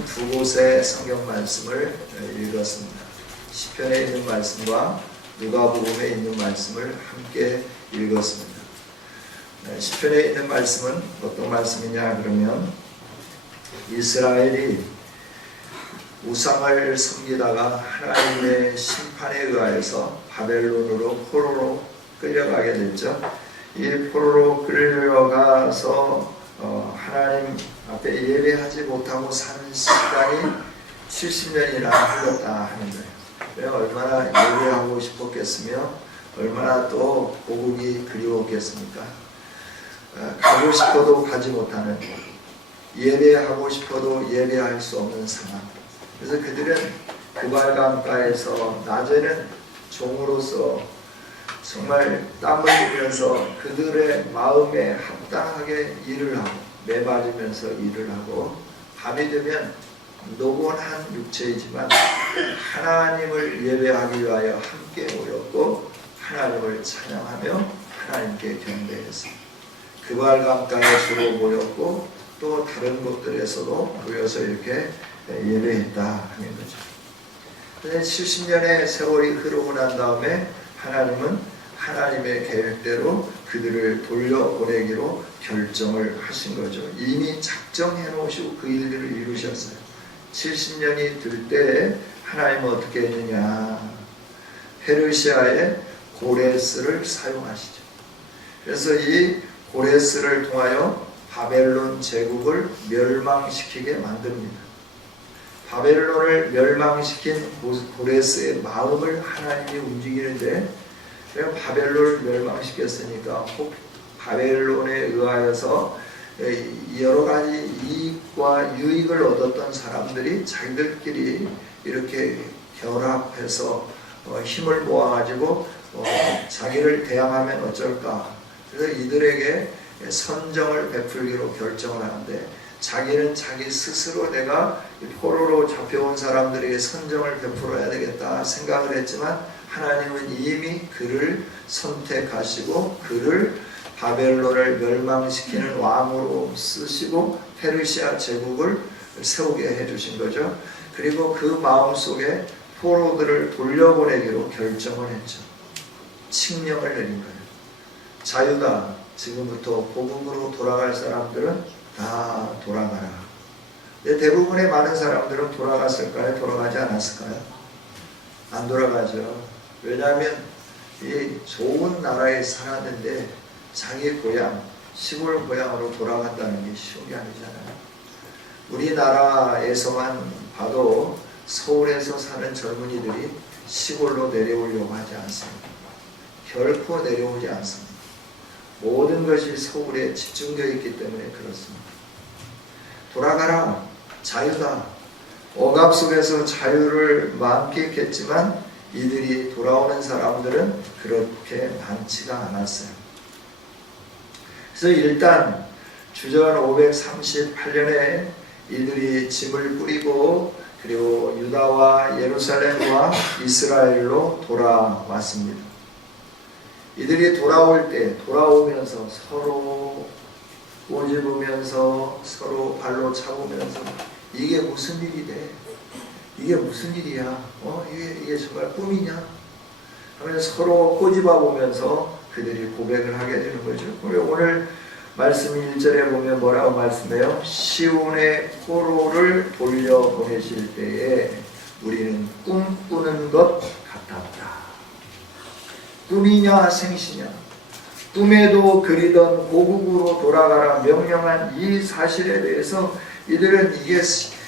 오늘은 두 곳의 성경 말씀을 읽었습니다. 시편에 있는 말씀과 누가복음에 있는 말씀을 함께 읽었습니다. 시편에 있는 말씀은 어떤 말씀이냐 그러면 이스라엘이 우상을 섬기다가 하나님의 심판에 의하여서 바벨론으로 포로로 끌려가게 됐죠. 이 포로로 끌려가서 하나님 앞에 예배하지 못하고 사는 시간이 70년이나 흘렀다 하는 거예요. 얼마나 예배하고 싶었겠으며 얼마나 또 고국이 그리웠겠습니까? 가고 싶어도 가지 못하는, 예배하고 싶어도 예배할 수 없는 상황. 그래서 그들은 그발 강가에서 낮에는 종으로서 정말 땀을 흘리면서 그들의 마음에 합당하게 일을 하고 매맞으면서 일을 하고, 밤이 되면 노곤한 육체이지만 하나님을 예배하기 위하여 함께 모였고 하나님을 찬양하며 하나님께 경배했습니다. 그발 강가에 주로 모였고 또 다른 곳들에서도 모여서 이렇게 예배했다 하는 거죠. 그런데 70년의 세월이 흐르고 난 다음에 하나님은 하나님의 계획대로 그들을 돌려보내기로 결정을 하신 거죠. 이미 작정해 놓으시고 그 일들을 이루셨어요. 70년이 들 때 하나님은 어떻게 했느냐, 페르시아의 고레스를 사용하시죠. 그래서 이 고레스를 통하여 바벨론 제국을 멸망시키게 만듭니다. 바벨론을 멸망시킨 고레스의 마음을 하나님이 움직이는데, 바벨론을 멸망시켰으니까 바벨론에 의하여서 여러 가지 이익과 유익을 얻었던 사람들이 자기들끼리 이렇게 결합해서 힘을 모아가지고 자기를 대항하면 어쩔까. 그래서 이들에게 선정을 베풀기로 결정을 하는데, 자기는 자기 스스로 내가 포로로 잡혀온 사람들에게 선정을 베풀어야 되겠다 생각을 했지만, 하나님은 이미 그를 선택하시고 그를 바벨론을 멸망시키는 왕으로 쓰시고 페르시아 제국을 세우게 해주신 거죠. 그리고 그 마음속에 포로들을 돌려보내기로 결정을 했죠. 칙령을 내린 거예요. 자유다. 지금부터 고국으로 돌아갈 사람들은 다 돌아가라. 대부분의 많은 사람들은 돌아갔을까요? 돌아가지 않았을까요? 안 돌아가죠. 왜냐하면 이 좋은 나라에 살았는데 자기 고향, 시골 고향으로 돌아간다는 게 쉬운 게 아니잖아요. 우리나라에서만 봐도 서울에서 사는 젊은이들이 시골로 내려오려고 하지 않습니다. 결코 내려오지 않습니다. 모든 것이 서울에 집중되어 있기 때문에 그렇습니다. 돌아가라. 자유다. 억압 속에서 자유를 만끽했지만 이들이 돌아오는 사람들은 그렇게 많지가 않았어요. 그래서 일단 주전 538년에 이들이 짐을 뿌리고 그리고 유다와 예루살렘과 이스라엘로 돌아왔습니다. 이들이 돌아오면서 서로 꼬집으면서 서로 발로 차보면서 이게 무슨 일이 돼? 이게 무슨 일이야? 이게 정말 꿈이냐? 하면서 서로 꼬집어 보면서 그들이 고백을 하게 되는 거죠. 오늘 말씀 1절에 보면 뭐라고 말씀해요? 시온의 포로를 돌려보내실 때에 우리는 꿈꾸는 것 같았다. 꿈이냐 생시냐? 꿈에도 그리던 고국으로 돌아가라 명령한 이 사실에 대해서 이들은 이게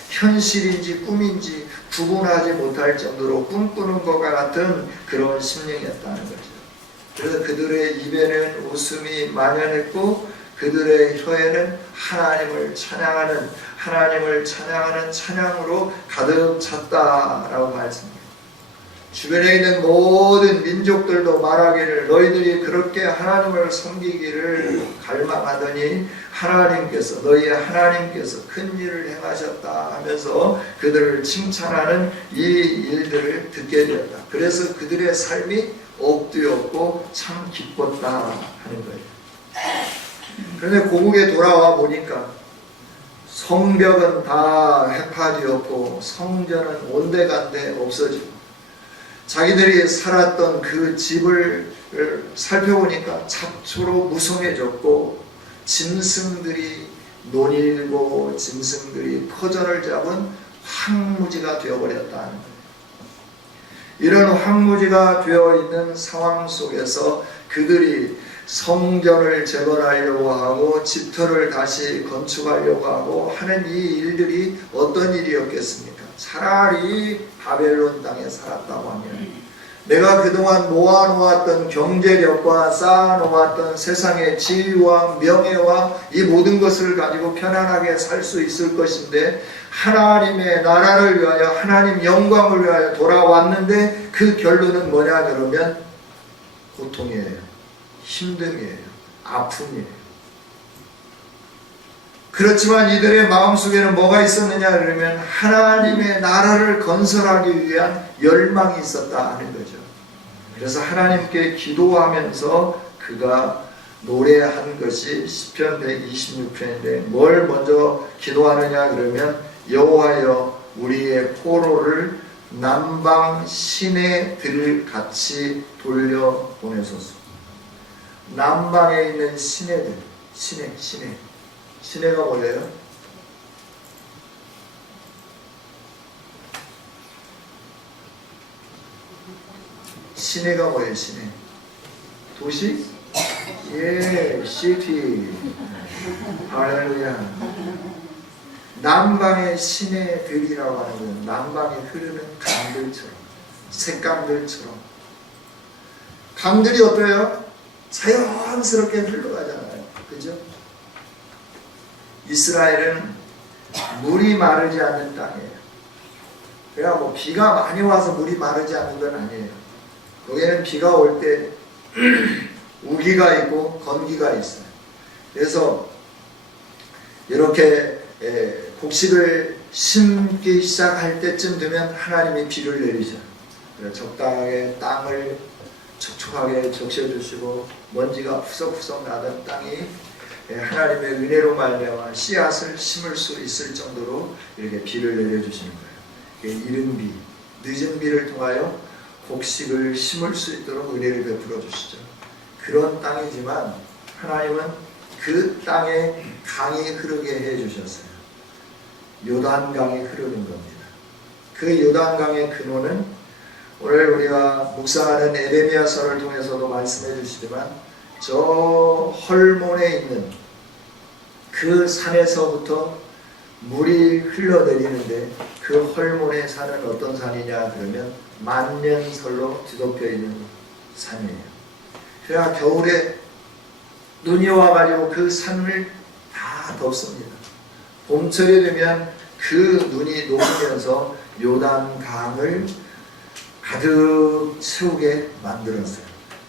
현실인지 꿈인지 구분하지 못할 정도로 꿈꾸는 것과 같은 그런 심령이었다는 거죠. 그래서 그들의 입에는 웃음이 만연했고 그들의 혀에는 하나님을 찬양하는 찬양으로 가득 찼다라고 말씀합니다. 주변에 있는 모든 민족들도 말하기를 너희들이 그렇게 하나님을 섬기기를 갈망하더니 너희 하나님께서 큰 일을 행하셨다 하면서 그들을 칭찬하는 이 일들을 듣게 되었다. 그래서 그들의 삶이 옥두였고 참 기뻤다 하는 거예요. 그런데 고국에 돌아와 보니까 성벽은 다 해파되었고 성전은 온데간데 없어지고 자기들이 살았던 그 집을 살펴보니까 잡초로 무성해졌고 짐승들이 논일고 짐승들이 터전을 잡은 황무지가 되어버렸다는 거예요. 이런 황무지가 되어있는 상황 속에서 그들이 성전을 재건하려고 하고 집터를 다시 건축하려고 하고 하는 이 일들이 어떤 일이었겠습니까? 차라리 바벨론 땅에 살았다고 하면 내가 그동안 모아놓았던 경제력과 쌓아놓았던 세상의 지위와 명예와 이 모든 것을 가지고 편안하게 살 수 있을 것인데 하나님의 나라를 위하여 하나님 영광을 위하여 돌아왔는데 그 결론은 뭐냐 그러면 고통이에요. 힘듦이에요. 아픔이에요. 그렇지만 이들의 마음속에는 뭐가 있었느냐 그러면 하나님의 나라를 건설하기 위한 열망이 있었다 하는 거죠. 그래서 하나님께 기도하면서 그가 노래한 것이 시편 126편인데 뭘 먼저 기도하느냐 그러면 여호와여 우리의 포로를 남방 시내 들같이 돌려보내소서. 남방에 있는 시내들, 시내가 뭐예요? 시내가 뭐예요? 시내 도시? 예, 시티. 할렐루야. 남방의 시내들이라고 하는 건 남방에 흐르는 강들처럼 색강들처럼 강들이 어때요? 자연스럽게 흘러가잖아요. 그죠? 이스라엘은 물이 마르지 않는 땅이에요. 그러니까 뭐 비가 많이 와서 물이 마르지 않는 건 아니에요. 거기에는 비가 올 때 우기가 있고 건기가 있어요. 그래서 이렇게 곡식을 심기 시작할 때쯤 되면 하나님이 비를 내리죠. 적당하게 땅을 촉촉하게 적셔주시고 먼지가 푸석푸석 나던 땅이 하나님의 은혜로 말미암아 씨앗을 심을 수 있을 정도로 이렇게 비를 내려주시는 거예요. 이른 비, 늦은 비를 통하여 곡식을 심을 수 있도록 은혜를 베풀어 주시죠. 그런 땅이지만 하나님은 그 땅에 강이 흐르게 해주셨어요. 요단강이 흐르는 겁니다. 그 요단강의 근원은 오늘 우리가 묵상하는 에레미야서를 통해서도 말씀해 주시지만 저 헐몬에 있는 그 산에서부터 물이 흘러내리는데 그 헐몬의 산은 어떤 산이냐 그러면 만년설로 뒤덮여 있는 산이에요. 그래야 겨울에 눈이 와가지고 그 산을 다 덮습니다. 봄철이 되면 그 눈이 녹으면서 요단강을 가득 채우게 만들었어요.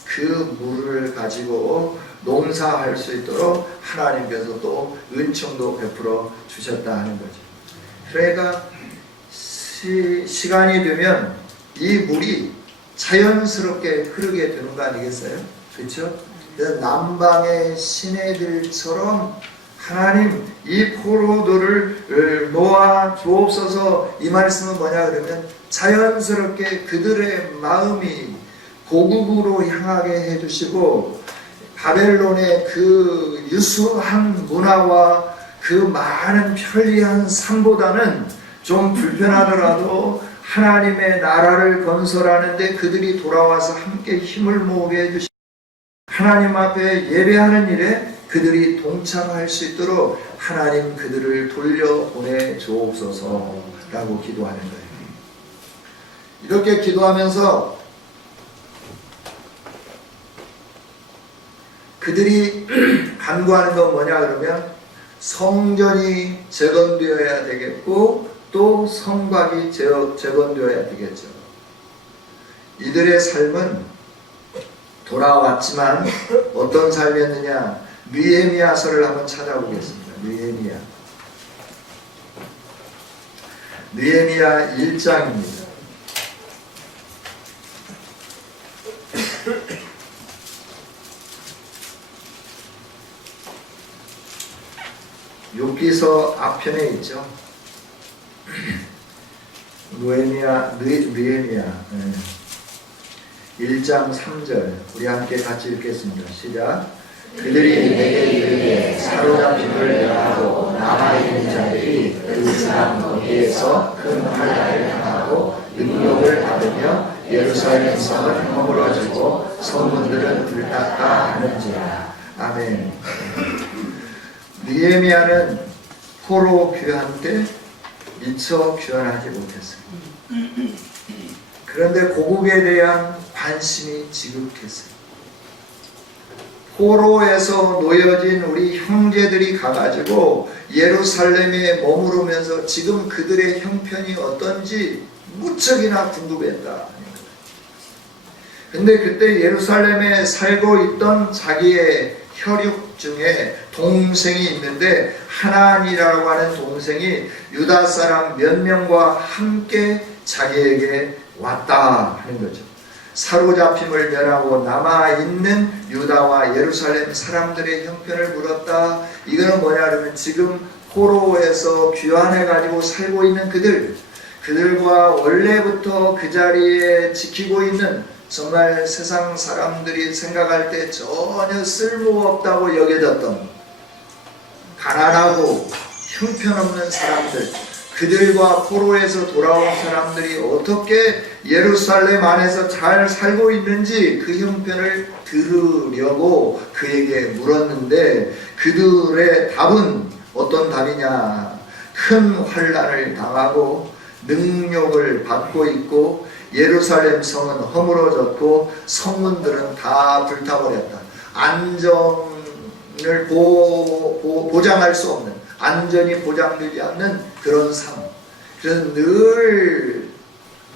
그 물을 가지고 농사할 수 있도록 하나님께서 또 은총도 베풀어 주셨다 하는 거죠. 그러니까 시간이 되면 이 물이 자연스럽게 흐르게 되는 거 아니겠어요? 그렇죠? 그래서 남방의 시내들처럼 하나님 이 포로들을 모아 주옵소서. 이 말씀은 뭐냐 그러면 자연스럽게 그들의 마음이 고국으로 향하게 해주시고 바벨론의 그 유수한 문화와 그 많은 편리한 삶보다는 좀 불편하더라도 하나님의 나라를 건설하는데 그들이 돌아와서 함께 힘을 모으게 해주시고 하나님 앞에 예배하는 일에 그들이 동참할 수 있도록 하나님 그들을 돌려보내 주옵소서라고 기도하는 거예요. 이렇게 기도하면서 그들이 간구하는 건 뭐냐 그러면 성전이 재건되어야 되겠고 또 성곽이 재건되어야 되겠죠. 이들의 삶은 돌아왔지만 어떤 삶이었느냐. 느헤미야서를 한번 찾아보겠습니다. 느헤미야 1장입니다. 욥기서 앞편에 있죠. 느헤미야 1장 3절 우리 함께 같이 읽겠습니다. 시작. 그들이 내게 이르되 사로잡힘을 면하고 남아있는 자들이 그 사람 거기에서 큰 환난을 당하고 능력을 받으며 예루살렘 성은 허물어지고 성문들은 불탔다 하는지라. 아멘. 느헤미야는 포로 귀환 때 미처 귀환하지 못했어요. 그런데 고국에 대한 관심이 지극했어요. 포로에서 놓여진 우리 형제들이 가가지고 예루살렘에 머무르면서 지금 그들의 형편이 어떤지 무척이나 궁금했다. 근데 그때 예루살렘에 살고 있던 자기의 혈육 중에 동생이 있는데 하나니라고 하는 동생이 유다 사람 몇 명과 함께 자기에게 왔다 하는 거죠. 사로잡힘을 면하고 남아있는 유다와 예루살렘 사람들의 형편을 물었다. 이거는 뭐냐 그러면 지금 포로에서 귀환해가지고 살고 있는 그들과 원래부터 그 자리에 지키고 있는 정말 세상 사람들이 생각할 때 전혀 쓸모없다고 여겨졌던 가난하고 형편없는 사람들, 그들과 포로에서 돌아온 사람들이 어떻게 예루살렘 안에서 잘 살고 있는지 그 형편을 들으려고 그에게 물었는데 그들의 답은 어떤 답이냐. 큰 환난을 당하고 능욕을 받고 있고 예루살렘 성은 허물어졌고 성문들은 다 불타버렸다. 안전을 보장할 수 없는, 안전이 보장되지 않는 그런 삶. 그래서 늘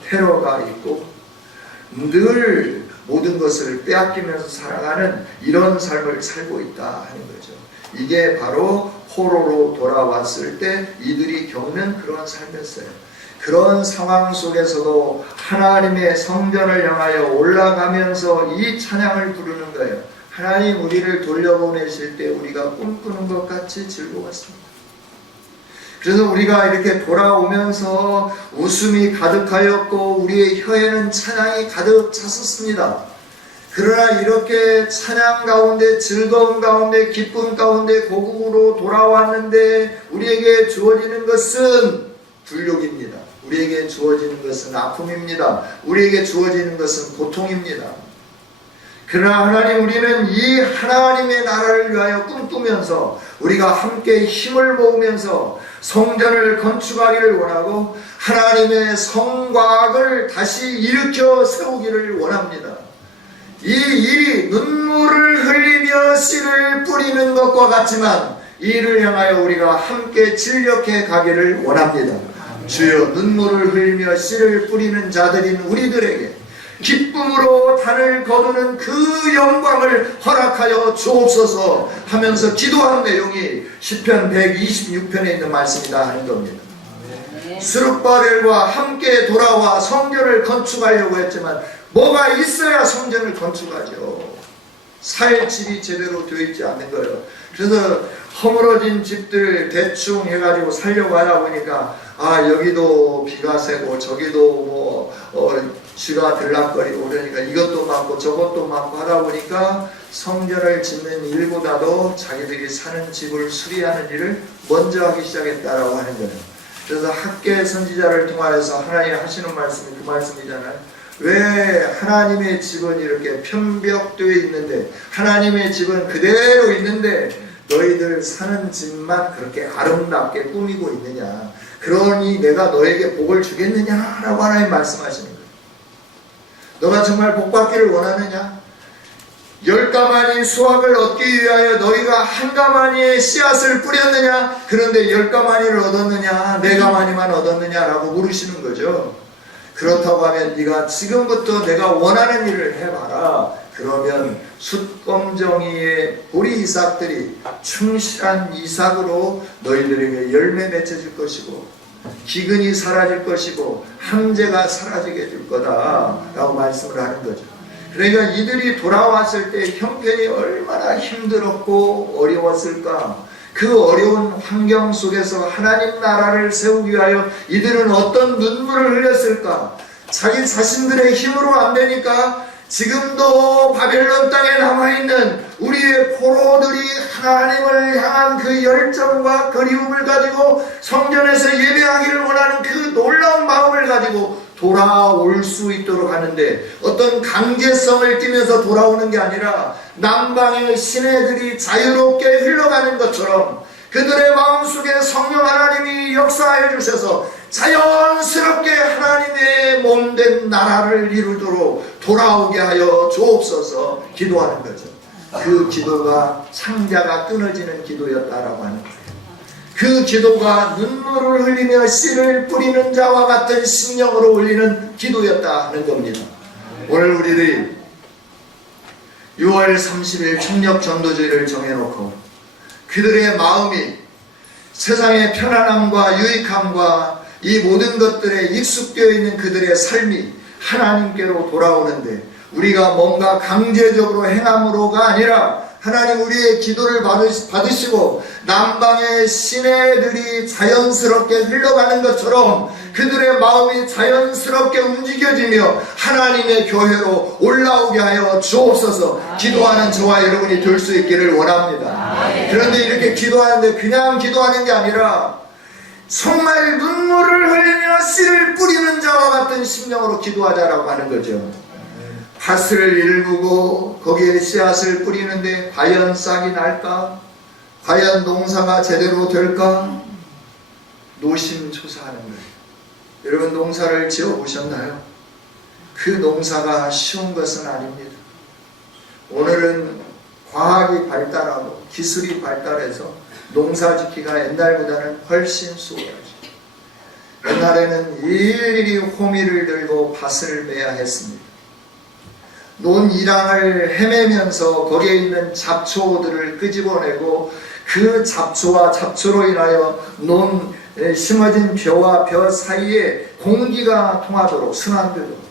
테러가 있고 늘 모든 것을 빼앗기면서 살아가는 이런 삶을 살고 있다 하는 거죠. 이게 바로 포로로 돌아왔을 때 이들이 겪는 그런 삶이었어요. 그런 상황 속에서도 하나님의 성전을 향하여 올라가면서 이 찬양을 부르는 거예요. 하나님 우리를 돌려보내실 때 우리가 꿈꾸는 것 같이 즐거웠습니다. 그래서 우리가 이렇게 돌아오면서 웃음이 가득하였고 우리의 혀에는 찬양이 가득 찼었습니다. 그러나 이렇게 찬양 가운데 즐거움 가운데 기쁨 가운데 고국으로 돌아왔는데 우리에게 주어지는 것은 불욕입니다. 우리에게 주어지는 것은 아픔입니다. 우리에게 주어지는 것은 고통입니다. 그러나 하나님 우리는 이 하나님의 나라를 위하여 꿈꾸면서 우리가 함께 힘을 모으면서 성전을 건축하기를 원하고 하나님의 성곽을 다시 일으켜 세우기를 원합니다. 이 일이 눈물을 흘리며 씨를 뿌리는 것과 같지만 이 일을 향하여 우리가 함께 진력해 가기를 원합니다. 주여 눈물을 흘리며 씨를 뿌리는 자들인 우리들에게 기쁨으로 단을 거두는 그 영광을 허락하여 주옵소서 하면서 기도하는 내용이 시편 126편에 있는 말씀이다 하는 겁니다. 스룹바벨과 함께 돌아와 성전을 건축하려고 했지만 뭐가 있어야 성전을 건축하죠. 살 집이 제대로 되어 있지 않는 거예요. 그래서 허물어진 집들 대충 해가지고 살려고 하다 보니까 여기도 비가 새고 저기도 쥐가 들락거리고 그러니까 이것도 맞고 저것도 맞고 하다 보니까 성전을 짓는 일보다도 자기들이 사는 집을 수리하는 일을 먼저 하기 시작했다라고 하는 거예요. 그래서 학계 선지자를 통하여서 하나님 하시는 말씀이 그 말씀이잖아요. 왜 하나님의 집은 이렇게 편벽되어 있는데 하나님의 집은 그대로 있는데 너희들 사는 집만 그렇게 아름답게 꾸미고 있느냐. 그러니 내가 너에게 복을 주겠느냐라고 하나님 말씀하시는 거예요. 너가 정말 복 받기를 원하느냐? 10가마니 수확을 얻기 위하여 너희가 한 가마니의 씨앗을 뿌렸느냐? 그런데 10가마니를 얻었느냐? 4가마니만 얻었느냐라고 물으시는 거죠. 그렇다고 하면 네가 지금부터 내가 원하는 일을 해봐라. 그러면 숫검정이의 보리 이삭들이 충실한 이삭으로 너희들에게 열매 맺혀질 것이고 기근이 사라질 것이고 함재가 사라지게 해줄 거다 라고 말씀을 하는 거죠. 그러니까 이들이 돌아왔을 때 형편이 얼마나 힘들었고 어려웠을까. 그 어려운 환경 속에서 하나님 나라를 세우기 위하여 이들은 어떤 눈물을 흘렸을까? 자기 자신들의 힘으로 안 되니까 지금도 바벨론 땅에 남아있는 우리의 포로들이 하나님을 향한 그 열정과 그리움을 가지고 성전에서 예배하기를 원하는 그 놀라운 마음을 가지고 돌아올 수 있도록 하는데, 어떤 강제성을 띠면서 돌아오는 게 아니라 남방의 시내들이 자유롭게 흘러가는 것처럼 그들의 마음속에 성령 하나님이 역사하여 주셔서 자연스럽게 하나님의 몸된 나라를 이루도록 돌아오게 하여 주옵소서 기도하는 거죠. 그 기도가 창자가 끊어지는 기도였다라고 하는 거예요. 그 기도가 눈물을 흘리며 씨를 뿌리는 자와 같은 심령으로 올리는 기도였다 하는 겁니다. 오늘 우리들이 6월 30일 총력 전도주의를 정해놓고 그들의 마음이 세상의 편안함과 유익함과 이 모든 것들에 익숙되어 있는 그들의 삶이 하나님께로 돌아오는데, 우리가 뭔가 강제적으로 행함으로가 아니라 하나님 우리의 기도를 받으시고 남방의 시내들이 자연스럽게 흘러가는 것처럼 그들의 마음이 자연스럽게 움직여지며 하나님의 교회로 올라오게 하여 주옵소서 기도하는 저와 여러분이 될 수 있기를 원합니다. 그런데 이렇게 기도하는데 그냥 기도하는 게 아니라 정말 눈물을 흘리며 씨를 뿌리는 자와 같은 심령으로 기도하자라고 하는 거죠. 밭을 일구고 거기에 씨앗을 뿌리는데 과연 싹이 날까? 과연 농사가 제대로 될까? 노심초사하는 거예요. 여러분, 농사를 지어보셨나요? 그 농사가 쉬운 것은 아닙니다. 오늘은 과학이 발달하고 기술이 발달해서 농사짓기가 옛날보다는 훨씬 수월하죠. 옛날에는 일일이 호미를 들고 밭을 매야 했습니다. 논이랑을 헤매면서 거기에 있는 잡초들을 끄집어내고 그 잡초와 잡초로 인하여 논에 심어진 벼와 벼 사이에 공기가 통하도록 순환되도록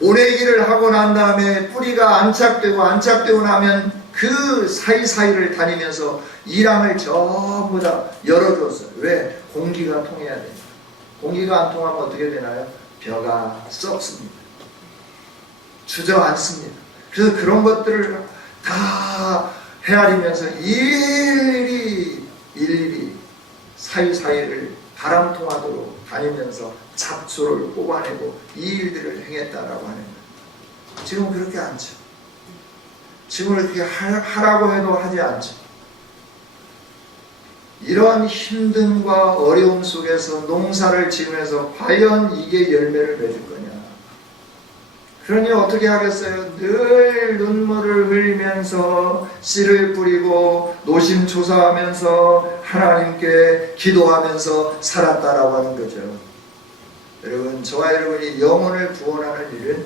모내기를 하고 난 다음에 뿌리가 안착되고 나면 그 사이사이를 다니면서 이랑을 전부 다 열어줬어요. 왜? 공기가 통해야 됩니다. 공기가 안 통하면 어떻게 되나요? 벼가 썩습니다. 주저앉습니다. 그래서 그런 것들을 다 헤아리면서 일일이 사이사이를 바람 통하도록 다니면서 잡초를 뽑아내고 이 일들을 행했다라고 하는 거예요. 지금 그렇게 않죠. 지금 그렇게 하라고 해도 하지 않죠. 이런 힘듦과 어려움 속에서 농사를 지으면서 과연 이게 열매를 맺을 거냐. 그러니 어떻게 하겠어요? 늘 눈물을 흘리면서 씨를 뿌리고 노심초사하면서 하나님께 기도하면서 살았다라고 하는 거죠. 여러분, 저와 여러분이 영혼을 구원하는 일은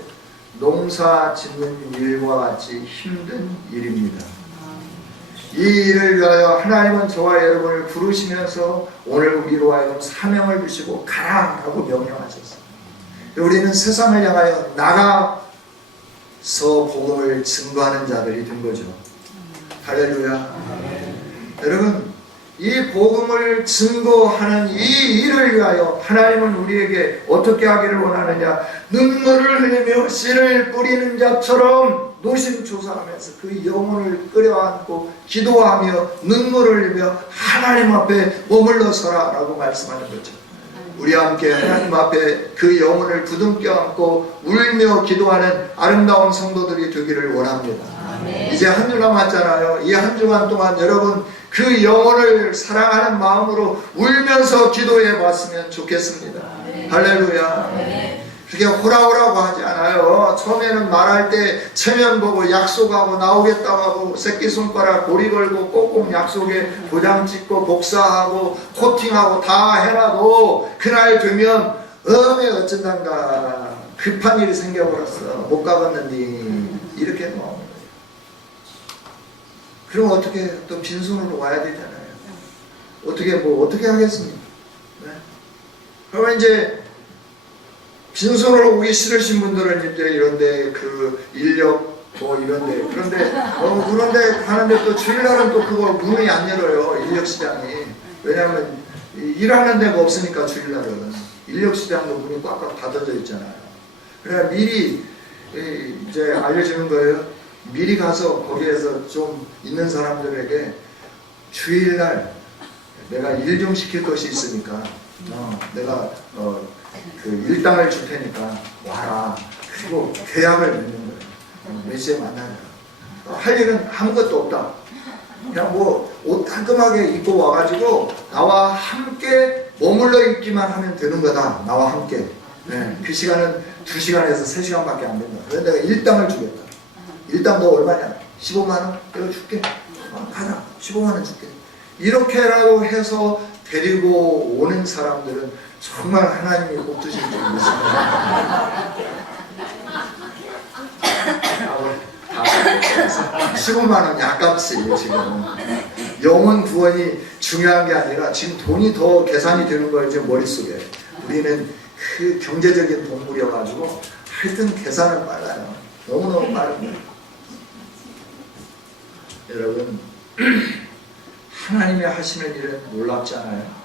농사 짓는 일과 같이 힘든 일입니다. 이 일을 위하여 하나님은 저와 여러분을 부르시면서 오늘 우리로 하여금 사명을 주시고 가라 하고 명령하셨습니다. 우리는 세상을 향하여 나가서 복음을 증거하는 자들이 된 거죠. 할렐루야. 여러분, 이 복음을 증거하는 이 일을 위하여 하나님은 우리에게 어떻게 하기를 원하느냐. 눈물을 흘리며 씨를 뿌리는 자처럼 노심초사하면서 그 영혼을 끌어안고 기도하며 눈물을 흘리며 하나님 앞에 머물러 서라 라고 말씀하는 거죠. 우리 함께 하나님 앞에 그 영혼을 부둥켜 안고 울며 기도하는 아름다운 성도들이 되기를 원합니다. 아멘. 이제 한 주 남았잖아요. 이 한 주간 동안 여러분 그 영혼을 사랑하는 마음으로 울면서 기도해 봤으면 좋겠습니다. 아멘. 할렐루야. 아멘. 그게 호라호라고 하지 않아요. 처음에는 말할 때 체면 보고 약속하고 나오겠다고 하고 새끼손가락 고리 걸고 꼭꼭 약속에 도장 찍고 복사하고 코팅하고 다 해놔도 그날 되면 어쩐단가 급한 일이 생겨버렸어. 못 가봤는데 이렇게 나오는 거예요. 그럼 어떻게 또 빈손으로 와야 되잖아요. 어떻게 하겠습니까? 네? 그러면 이제 빈손으로 오기 싫으신 분들은 이제 이런데 그 인력 뭐 이런데 그런데 가는데 또 주일날은 또 그거 문이 안 열어요. 인력시장이. 왜냐하면 일하는 데가 없으니까 주일날은 인력시장도 문이 꽉꽉 닫아져 있잖아요. 그래 미리 이제 알려주는 거예요. 미리 가서 거기에서 좀 있는 사람들에게 주일날 내가 일 좀 시킬 것이 있으니까 내가 그 일당을 줄 테니까 와라. 그리고 계약을 맺는 거예요. 몇 시에 만나냐. 할 일은 아무것도 없다. 그냥 뭐 옷 깔끔하게 입고 와가지고 나와 함께 머물러 있기만 하면 되는 거다. 나와 함께. 네, 그 시간은 2시간에서 3시간밖에 안 된다. 그래서 내가 일당을 주겠다. 일당 너 얼마냐? 15만 원? 내가 줄게. 가자. 15만 원 줄게. 이렇게라도 해서 데리고 오는 사람들은 정말 하나님이 복 주신 줄 믿습니다. 15만 원 아깝지 지금. 영혼 구원이 중요한 게 아니라 지금 돈이 더 계산이 되는 거예요. 지금 머릿속에. 우리는 그 경제적인 동물이어가지고 하여튼 계산은 빨라요. 너무너무 빠른 거예요. 여러분 하나님이 하시는 일은 놀랍지 않아요?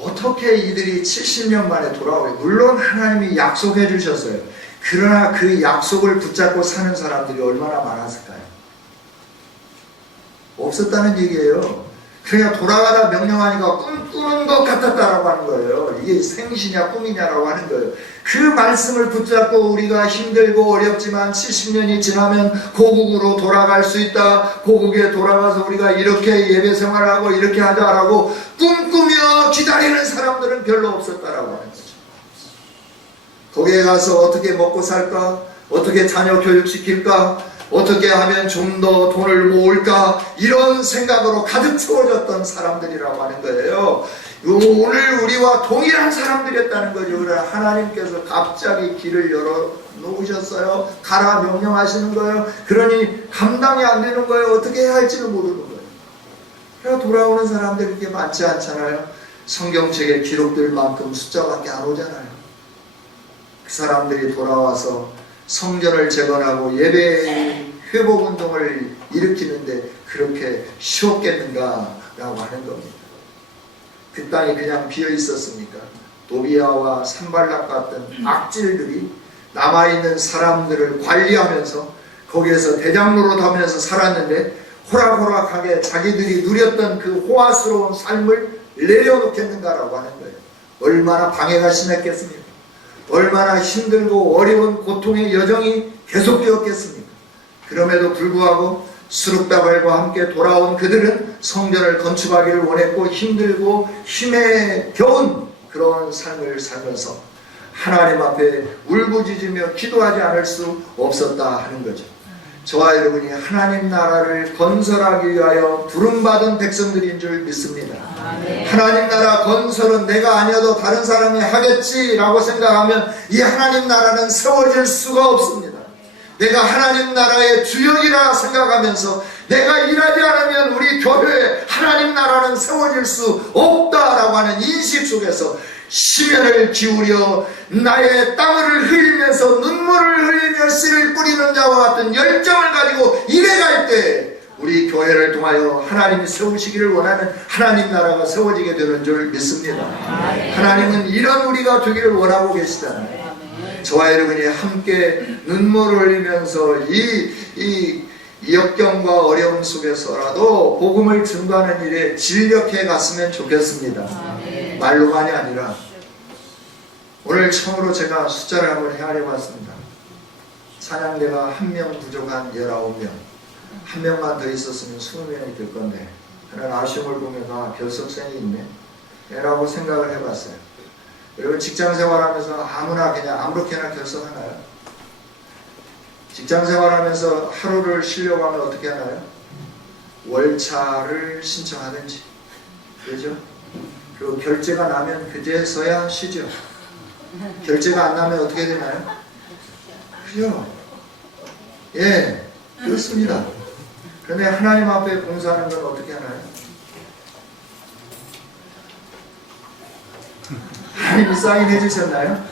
어떻게 이들이 70년 만에 돌아오요? 물론 하나님이 약속해 주셨어요. 그러나 그 약속을 붙잡고 사는 사람들이 얼마나 많았을까요? 없었다는 얘기예요. 그냥 돌아가라 명령하니까 꿈꾸는 것 같았다라고 하는 거예요. 이게 생시냐 꿈이냐라고 하는 거예요. 그 말씀을 붙잡고 우리가 힘들고 어렵지만 70년이 지나면 고국으로 돌아갈 수 있다. 고국에 돌아가서 우리가 이렇게 예배 생활하고 이렇게 하자라고 꿈꾸며 기다리는 사람들은 별로 없었다라고 하는 거죠. 거기에 가서 어떻게 먹고 살까? 어떻게 자녀 교육시킬까? 어떻게 하면 좀 더 돈을 모을까? 이런 생각으로 가득 채워졌던 사람들이라고 하는 거예요. 오늘 우리와 동일한 사람들이었다는 거죠. 그러나 하나님께서 갑자기 길을 열어 놓으셨어요. 가라 명령하시는 거예요. 그러니 감당이 안 되는 거예요. 어떻게 해야 할지를 모르는 거예요. 그래서 돌아오는 사람들이 이렇게 많지 않잖아요. 성경책에 기록될 만큼 숫자밖에 안 오잖아요. 그 사람들이 돌아와서 성전을 재건하고 예배 회복운동을 일으키는데 그렇게 쉬웠겠는가라고 하는 겁니다. 그 땅이 그냥 비어 있었습니까? 도비아와 산발락 같은 악질들이 남아있는 사람들을 관리하면서 거기에서 대장로로 다면서 살았는데 호락호락하게 자기들이 누렸던 그 호화스러운 삶을 내려놓겠는가라고 하는 거예요. 얼마나 방해가 심했겠습니까? 얼마나 힘들고 어려운 고통의 여정이 계속되었겠습니까? 그럼에도 불구하고 수룩다발과 함께 돌아온 그들은 성전을 건축하기를 원했고 힘들고 힘에 겨운 그런 삶을 살면서 하나님 앞에 울부짖으며 기도하지 않을 수 없었다 하는 거죠. 저와 여러분이 하나님 나라를 건설하기 위하여 부름받은 백성들인 줄 믿습니다. 하나님 나라 건설은 내가 아니어도 다른 사람이 하겠지라고 생각하면 이 하나님 나라는 세워질 수가 없습니다. 내가 하나님 나라의 주역이라 생각하면서 내가 일하지 않으면 우리 교회에 하나님 나라는 세워질 수 없다라고 하는 인식 속에서 심혈을 기울여 나의 땀을 흘리면서 눈물을 흘리며 씨를 뿌리는 자와 같은 열정을 가지고 일해갈 때 우리 교회를 통하여 하나님이 세우시기를 원하는 하나님 나라가 세워지게 되는 줄 믿습니다. 하나님은 이런 우리가 되기를 원하고 계시잖아요. 저와 여러분이 함께 눈물을 흘리면서 이 역경과 어려움 속에서라도 복음을 증거하는 일에 진력해 갔으면 좋겠습니다. 말로만이 아니라 오늘 처음으로 제가 숫자를 한번 헤아려 봤습니다. 찬양대가 1명 부족한 19명, 1명만 더 있었으면 20명이 될 건데 그런 아쉬움을 보면 결석생이 있네 라고 생각을 해봤어요. 여러분 직장생활하면서 아무나 그냥 아무렇게나 결석하나요? 직장생활하면서 하루를 쉬려고 하면 어떻게 하나요? 월차를 신청하든지, 그죠? 그리고 결제가 나면 그제서야 쉬죠. 결제가 안 나면 어떻게 되나요? 그죠? 예, 그렇습니다. 그런데 하나님 앞에 봉사하는 건 어떻게 하나요? 하나님이 사인해 주셨나요?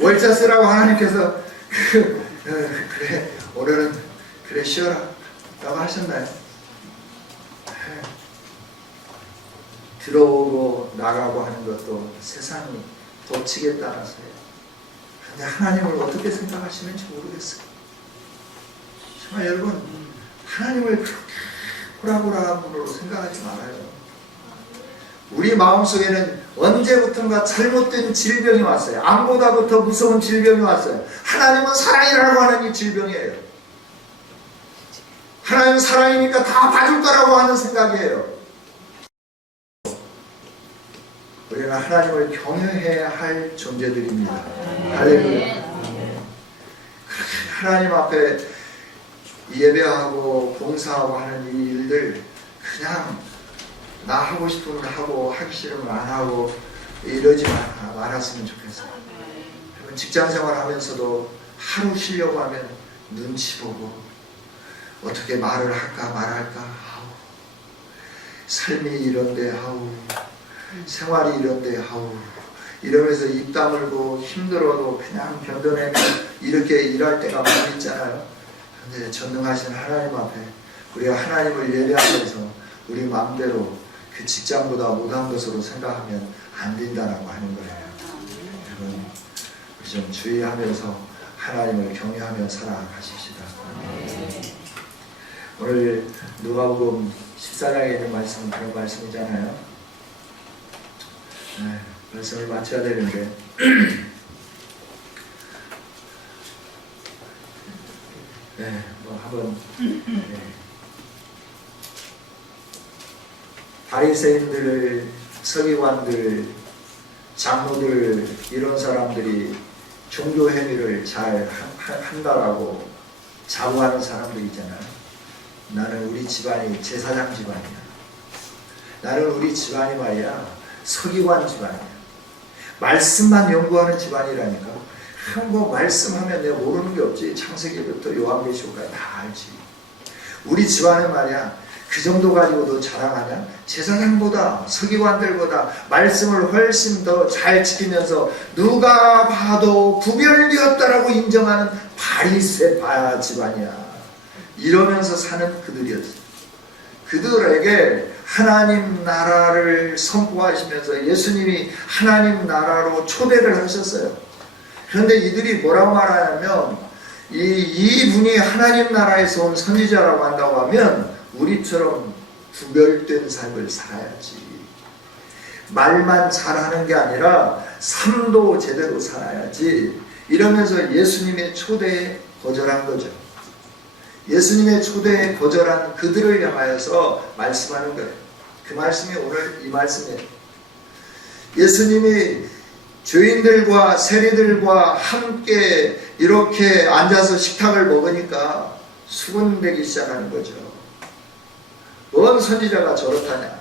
월차 쓰라고 하나님께서 그래 오늘은 그래 쉬어라 라고 하셨나요? 들어오고 나가고 하는 것도 세상이 법칙에 따라서요. 근데 하나님을 어떻게 생각하시는지 모르겠어요. 정말 여러분 하나님을 그렇게 호락호락한 분으로 생각하지 말아요. 우리 마음속에는 언제부턴가 잘못된 질병이 왔어요. 암보다부터 무서운 질병이 왔어요. 하나님은 사랑이라고 하는 이 질병이에요. 하나님은 사랑이니까 다 봐줄 거라고 하는 생각이에요. 우리는 하나님을 경외해야 할 존재들입니다. 할렐루야. 하나님 앞에 예배하고 봉사하고 하는 이 일들 그냥 나 하고 싶은 걸 하고 하기 싫으면 안 하고 이러지 말았으면 좋겠어요. 직장생활 하면서도 하루 쉬려고 하면 눈치 보고 어떻게 말을 할까 말할까 하고 삶이 이런데 하고 생활이 이런데 하고 이러면서 입 다물고 힘들어도 그냥 견뎌내면 이렇게 일할 때가 많이 있잖아요. 그런데 전능하신 하나님 앞에 우리가 하나님을 예배하면서 우리 마음대로 그 직장보다 못한 것으로 생각하면 안 된다라고 하는 거예요. 여러분 우리 좀 주의하면서 하나님을 경외하며 살아가십시다. 오늘 누가복음 14장에 있는 말씀은 그런 말씀이잖아요. 말씀을 마쳐야 되는데 한번 바리새인들, 서기관들, 장로들 이런 사람들이 종교 행위를 잘 한다라고 자부하는 사람들 있잖아요. 나는 우리 집안이 제사장 집안이야. 나는 우리 집안이 말이야 서기관 집안이야. 말씀만 연구하는 집안이라니까. 뭐 말씀하면 내가 모르는 게 없지. 창세기부터 요한계시록까지 다 알지. 우리 집안은 말이야 그 정도 가지고도 자랑하냐? 제사장보다 서기관들보다 말씀을 훨씬 더 잘 지키면서 누가 봐도 구별되었다라고 인정하는 바리새파 집안이야. 이러면서 사는 그들이었어. 그들에게 하나님 나라를 선포하시면서 예수님이 하나님 나라로 초대를 하셨어요. 그런데 이들이 뭐라고 말하냐면 이분이 하나님 나라에서 온 선지자라고 한다고 하면 우리처럼 구별된 삶을 살아야지. 말만 잘하는 게 아니라 삶도 제대로 살아야지. 이러면서 예수님의 초대에 거절한 거죠. 예수님의 초대에 거절한 그들을 향하여서 말씀하는 거예요. 그 말씀이 오늘 이 말씀이에요. 예수님이 죄인들과 세리들과 함께 이렇게 앉아서 식탁을 먹으니까 수군대기 시작하는 거죠. 뭔 선지자가 저렇다냐,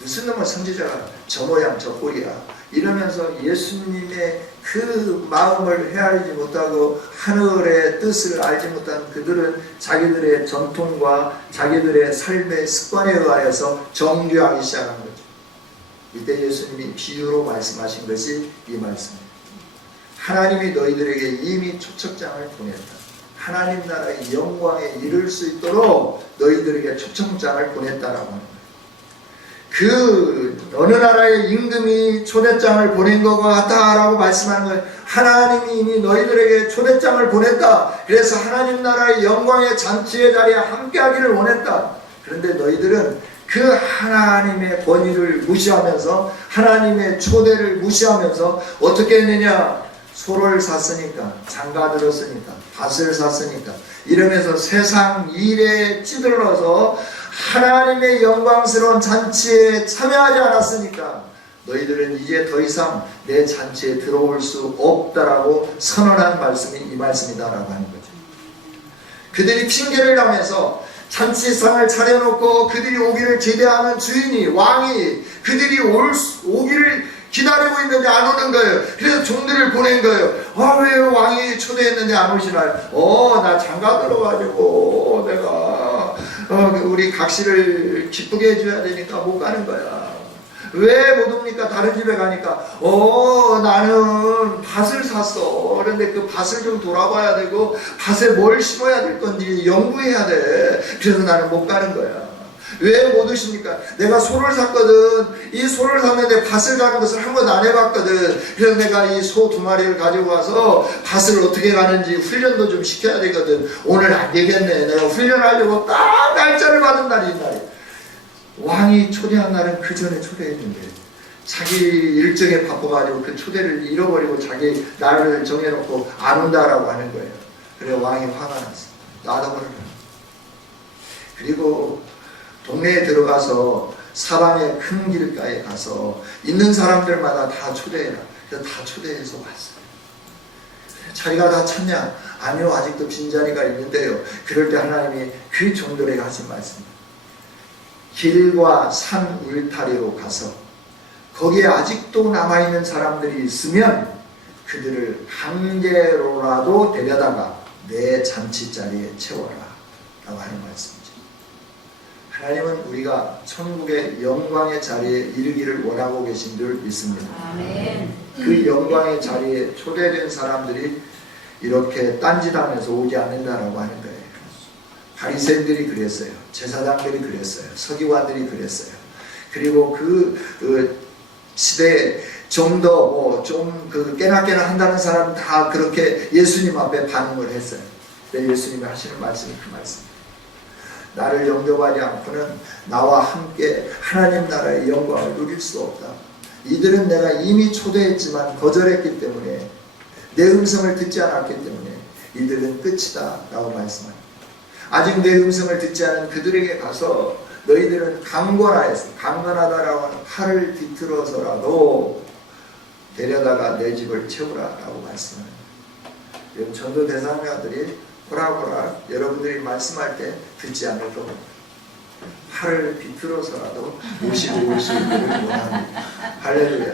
무슨 놈의 선지자가 저 모양 저 꼴이야, 이러면서 예수님의 그 마음을 헤아리지 못하고 하늘의 뜻을 알지 못한 그들은 자기들의 전통과 자기들의 삶의 습관에 의하여서 정죄하기 시작한 거죠. 이때 예수님이 비유로 말씀하신 것이 이 말씀입니다. 하나님이 너희들에게 이미 초청장을 보냈다. 하나님 나라의 영광에 이를 수 있도록 너희들에게 초청장을 보냈다라고 하는 거예요. 그 어느 나라의 임금이 초대장을 보낸 것과 같다라고 말씀하는 거예요. 하나님이 이미 너희들에게 초대장을 보냈다. 그래서 하나님 나라의 영광의 잔치의 자리에 함께하기를 원했다. 그런데 너희들은 그 하나님의 권위를 무시하면서 하나님의 초대를 무시하면서 어떻게 했느냐? 소를 샀으니까, 장가 들었으니까, 밭을 샀으니까 이러면서 세상 일에 찌들러서 하나님의 영광스러운 잔치에 참여하지 않았으니까 너희들은 이제 더 이상 내 잔치에 들어올 수 없다라고 선언한 말씀이 이 말씀이다라고 하는 거죠. 그들이 핑계를 대면서 잔치상을 차려놓고 그들이 오기를 기대하는 주인이, 왕이 그들이 오기를 기다리고 있는데 안 오는 거예요. 그래서 종들을 보낸 거예요. 왜 왕이 초대했는데 안 오시나요? 나 장가 들어가지고 내가 우리 각시를 기쁘게 해줘야 되니까 못 가는 거야. 왜 못 옵니까? 다른 집에 가니까 나는 밭을 샀어. 그런데 그 밭을 좀 돌아봐야 되고 밭에 뭘 심어야 될 건지 연구해야 돼. 그래서 나는 못 가는 거야. 왜 못 오십니까? 내가 소를 샀거든. 이 소를 샀는데 밭을 가는 것을 한 번도 안 해봤거든. 그래서 내가 이 소 2마리를 가지고 와서 밭을 어떻게 가는지 훈련도 좀 시켜야 되거든. 오늘 안 되겠네. 내가 훈련하려고 딱 날짜를 받은 날이 이날이야. 왕이 초대한 날은 그 전에 초대했는데 자기 일정에 바빠가지고 그 초대를 잃어버리고 자기 날을 정해놓고 안 온다라고 하는 거예요. 그래 왕이 화가 났어. 놔둬버려라. 그리고 동네에 들어가서 사방의 큰 길가에 가서 있는 사람들마다 다 초대해라. 그래서 다 초대해서 왔어요. 자기가 다 찼냐? 아니요, 아직도 빈자리가 있는데요. 그럴 때 하나님이 그 종들에게 하신 말씀입니다. 길과 산 울타리로 가서 거기에 아직도 남아있는 사람들이 있으면 그들을 한 개로라도 데려다가 내 잔치자리에 채워라 라고 하는 말씀이죠. 하나님은 우리가 천국의 영광의 자리에 이르기를 원하고 계신 줄 믿습니다. 아멘. 그 영광의 자리에 초대된 사람들이 이렇게 딴짓하면서 오지 않는다라고 하는 거예요. 바리새인들이 그랬어요. 제사장들이 그랬어요. 서기관들이 그랬어요. 그리고 그 시대에 좀 더 깨나 한다는 사람 다 그렇게 예수님 앞에 반응을 했어요. 근데 예수님이 하시는 말씀이 그 말씀입니다. 나를 영접하지 않고는 나와 함께 하나님 나라의 영광을 누릴 수 없다. 이들은 내가 이미 초대했지만 거절했기 때문에 내 음성을 듣지 않았기 때문에 이들은 끝이다 라고 말씀합니다. 아직 내 음성을 듣지 않은 그들에게 가서 너희들은 강건하다라고 하는 칼을 뒤틀어서라도 데려다가 내 집을 채우라 라고 말씀합니다. 전도 대상자들이 호락호락 여러분들이 말씀할 때 듣지 않을 겁니다. 팔을 비틀어서라도 모시고 올 수 있기를 원합니다. 할렐루야.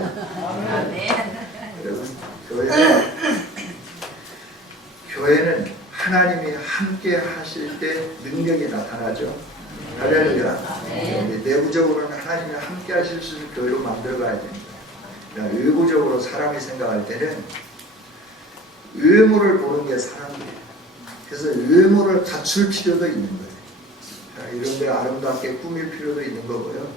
여러분, 교회는 하나님이 함께 하실 때 능력이 나타나죠. 할렐루야. 내부적으로는 하나님이 함께 하실 수 있는 교회로 만들어가야 됩니다. 그러니까 외부적으로 사람이 생각할 때는 외모를 보는 게 사람이에요. 그래서 외모를 갖출 필요도 있는 거예요. 이런 데 아름답게 꾸밀 필요도 있는 거고요.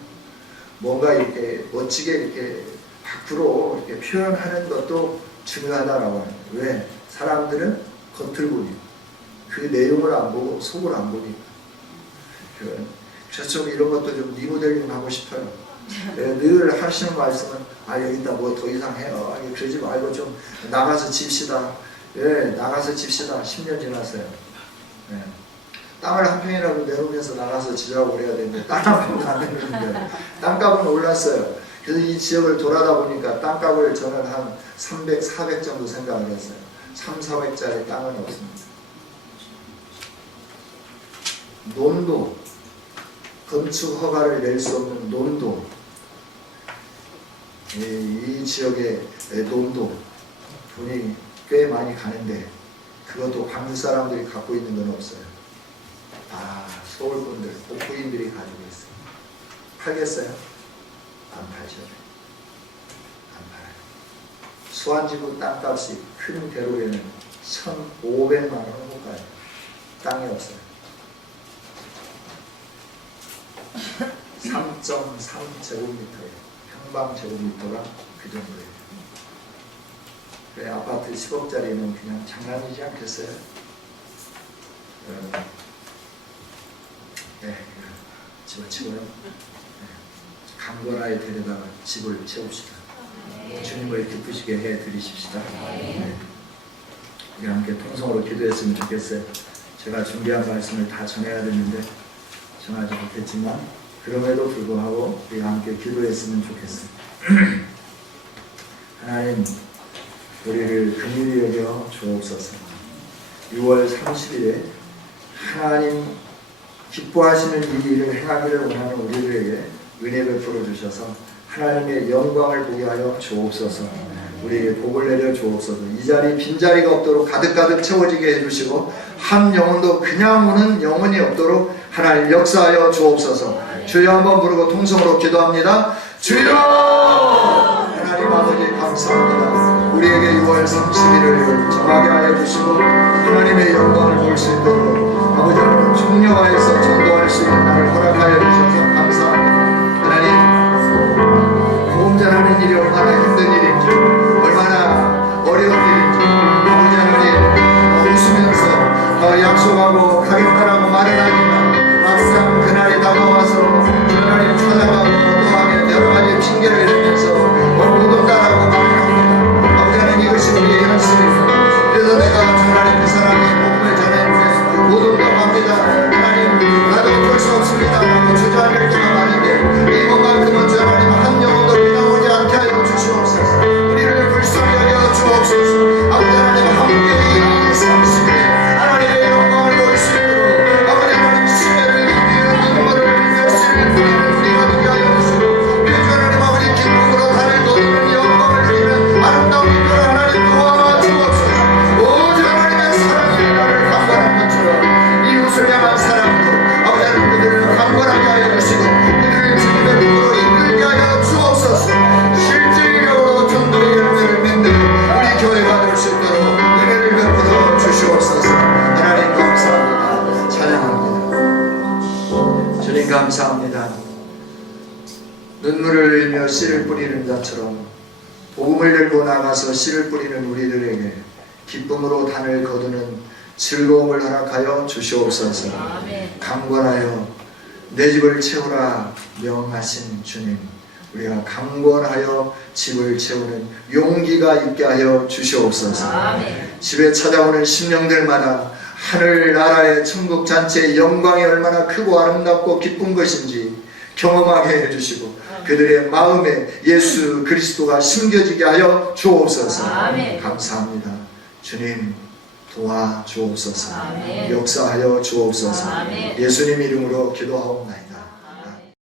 뭔가 이렇게 멋지게 이렇게 밖으로 이렇게 표현하는 것도 중요하다라고 하는 거예요. 왜? 사람들은 겉을 보니 그 내용을 안 보고 속을 안 보니까. 그래서 좀 이런 것도 좀 리모델링 하고 싶어요. 늘 하시는 말씀은 여기다 뭐 더 이상 해요. 그러지 말고 좀 나가서 집시다. 나가서 집시다. 10년 지났어요. 땅을 한 평이라도 내놓으면서 나가서 지으라고 그래야 되는데 땅 한 평도 안 내놓는데 땅값은 올랐어요. 그래서 이 지역을 돌아다 보니까 땅값을 저는 한 300, 400 정도 생각을 했어요. 3, 400짜리 땅은 없습니다. 논도, 건축 허가를 낼 수 없는 논도, 이 지역의 논도 돈이 꽤 많이 가는데 그것도 광주 사람들이 갖고 있는 건 없어요. 서울분들, 복부인들이 가지고 있어요. 팔겠어요? 안 팔죠. 안 팔아요. 수안지구 땅값이 큰 대로에는 1,500만 원은 못 가요. 땅이 없어요. 3.3제곱미터예요. 평방제곱미터가 그 정도예요. 그래, 아파트 10억짜리는 그냥 장난이지 않겠어요? 집을 채워요. 강건하게 데려다가 집을 채웁시다. 주님을 기쁘시게 해드리십시다. 우리 함께 통성으로 기도했으면 좋겠어요. 제가 준비한 말씀을 다 전해야 되는데 전하지 못했지만 그럼에도 불구하고 우리 함께 기도했으면 좋겠어요. 하나님, 우리를 긍휼히 여겨 주옵소서. 6월 30일에 하나님 기뻐하시는 이 일을 행하기를 원하는 우리들에게 은혜 베풀어 주셔서 하나님의 영광을 보게 하여 주옵소서. 우리에게 복을 내려 주옵소서. 이 자리 빈자리가 없도록 가득가득 채워지게 해주시고 한 영혼도 그냥 오는 영혼이 없도록 하나님 역사하여 주옵소서. 주여 한번 부르고 통성으로 기도합니다. 주여! 하나님 아버지 감사합니다. 우리에게 6월 30일을 정하게 하여 주시고 하나님의 영광을 볼 수 있도록 아버지 총력하여서 전도할 수 있는 날을 허락하여 주셔서 감사합니다. 하나님, 보험 전하는 일이 얼마나 힘든 일인지, 얼마나 어려운 일인지 아버지 하나님, 웃으면서 약속하고 가겠다라고 말은 하지만 막상 그날이 다가와서 하나님 찾아가고 또 여러 가지 핑계를 대면서 못 온다라고 말을 합니다. 아버지 하나님, 이것이 우리의 현실입니다. 그래서 내가 하나님 그 사람이 복음을 전했는데 못 온다고 합니다. 하나님, 나도 어쩔 수 없습니다 라고 주저할 때가 많은데 이번만큼은 주 하나님 한 영혼도 비나오지 않게 하여 주시옵소서. 우리를 불쌍히 여겨 주옵소서. 아버지 하나님, 함께 이 30일에 하나님의 영광을 볼 수 있도록 아버지 하나님 시대를 이기는 눈물을 흘리며 씨를 뿌리는 우리가 되게 하여 주시고 주 하나님 아버지 기쁨으로 달을 거두는 영광을 누리는 아름다운 이들 하나님 도와 주옵소서. 오직 하나님의 사랑이 나를 강건한 것처럼 이웃을 향한 사랑도 아버지 하나님 그들을 강건하게 하여 주시고 그들을 주님의 믿음으로 이끌게 하여 주옵소서. 실질적으로 전도의 열매를 맺는 우리 교회가 될 수 있도록 은혜를 베풀어 주시옵소서. 하나님 감사합니다. 찬양합니다. 주님 감사합니다. 눈물을 흘리며 씨를 뿌리는 자처럼 복음을 들고 나가서 씨를 뿌리는 우리들에게 기쁨으로 단을 거두는 즐거움을 허락하여 주시옵소서. 강권하여 내 집을 채우라 명하신 주님, 우리가 강권하여 집을 채우는 용기가 있게 하여 주시옵소서. 집에 찾아오는 심령들마다 하늘나라의 천국 잔치의 영광이 얼마나 크고 아름답고 기쁜 것인지 경험하게 해주시고 그들의 마음에 예수 그리스도가 심겨지게 하여 주옵소서. 감사합니다. 주님 도와 주옵소서. 역사하여 주옵소서. 예수님 이름으로 기도하옵나이다.